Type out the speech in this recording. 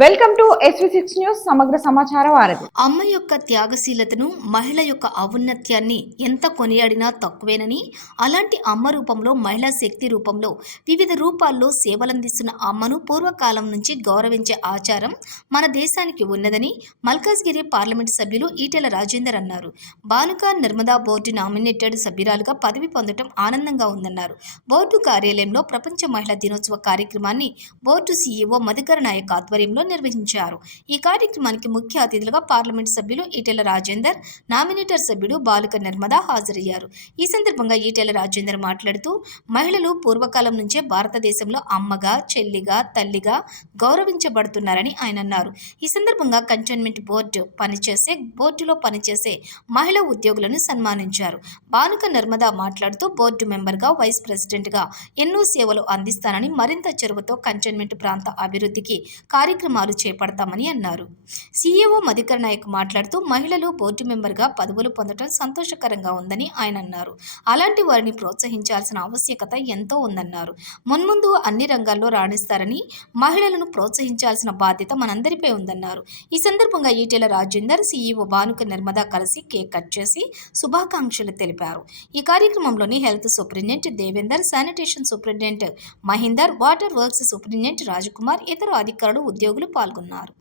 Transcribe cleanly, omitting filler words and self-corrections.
Welcome to SV6 news సమగ్ర సమాచార వారధి. అమ్మ యొక్క త్యాగశీలతను, మహిళ యొక్క ఔన్నత్యాన్ని ఎంత కొనియాడినా తక్కువేనని, అలాంటి అమ్మ రూపంలో, మహిళా శక్తి రూపంలో వివిధ రూపాల్లో సేవలందిస్తున్న అమ్మను పూర్వకాలం నుంచి గౌరవించే ఆచారం మన దేశానికి ఉన్నదని మల్కాజ్గిరి పార్లమెంటు సభ్యులు ఈటెల రాజేందర్ అన్నారు. బానుక నర్మదా బోర్డు నామినేటెడ్ సభ్యురాలుగా పదవి పొందడం ఆనందంగా ఉందన్నారు. బోర్డు కార్యాలయంలో ప్రపంచ మహిళా దినోత్సవ కార్యక్రమాన్ని బోర్డు సీఈఓ మధుకర్ నాయక్ ఆధ్వర్యంలో నిర్వహించారు. ఈ కార్యక్రమానికి ముఖ్య అతిథులుగా పార్లమెంట్ సభ్యులు ఈటెల రాజేందర్, నామినేటర్ సభ్యుడు బాలుక నర్మదా హాజరయ్యారు. ఈ సందర్భంగా ఈటెల రాజేందర్ మాట్లాడుతూ, మహిళలు పూర్వకాలం నుంచే భారతదేశంలో అమ్మగా, చెల్లిగా, తల్లిగా గౌరవించబడుతున్నారని ఆయన అన్నారు. ఈ సందర్భంగా కంటోన్మెంట్ బోర్డులో పనిచేసే మహిళా ఉద్యోగులను సన్మానించారు. బానుక నర్మదా మాట్లాడుతూ, బోర్డు మెంబర్గా, వైస్ ప్రెసిడెంట్గా ఎన్నో సేవలు అందిస్తానని, మరింత చొరవతో కంటోన్మెంట్ ప్రాంత అభివృద్ధికి కార్యక్రమాలు చేపడతామని అన్నారు. సీఈఓ మధుకర్ నాయక్ మాట్లాడుతూ, మహిళలు బోర్డు మెంబర్గా పదవులు పొందడం సంతోషకరంగా ఉందని ఆయన అన్నారు. అలాంటి వారిని ప్రోత్సహించాల్సిన ఆవశ్యకత ఎంతో ఉందన్నారు. మున్ముందు అన్ని రంగాల్లో రాణిస్తారని, మహిళలను ప్రోత్సహించాల్సిన బాధ్యత మనందరిపై ఉందన్నారు. ఈ సందర్భంగా ఈటెల రాజేందర్, సీఈఓ బానుక నర్మదా కలిసి కేక్ కట్ చేసి శుభాకాంక్షలు తెలిపారు. ఈ కార్యక్రమంలోని health superintendent Devender, sanitation superintendent Mahender, water works superintendent Rajkumar, ఇతర అధికారులు, ఉద్యోగులు పాల్గొన్నారు.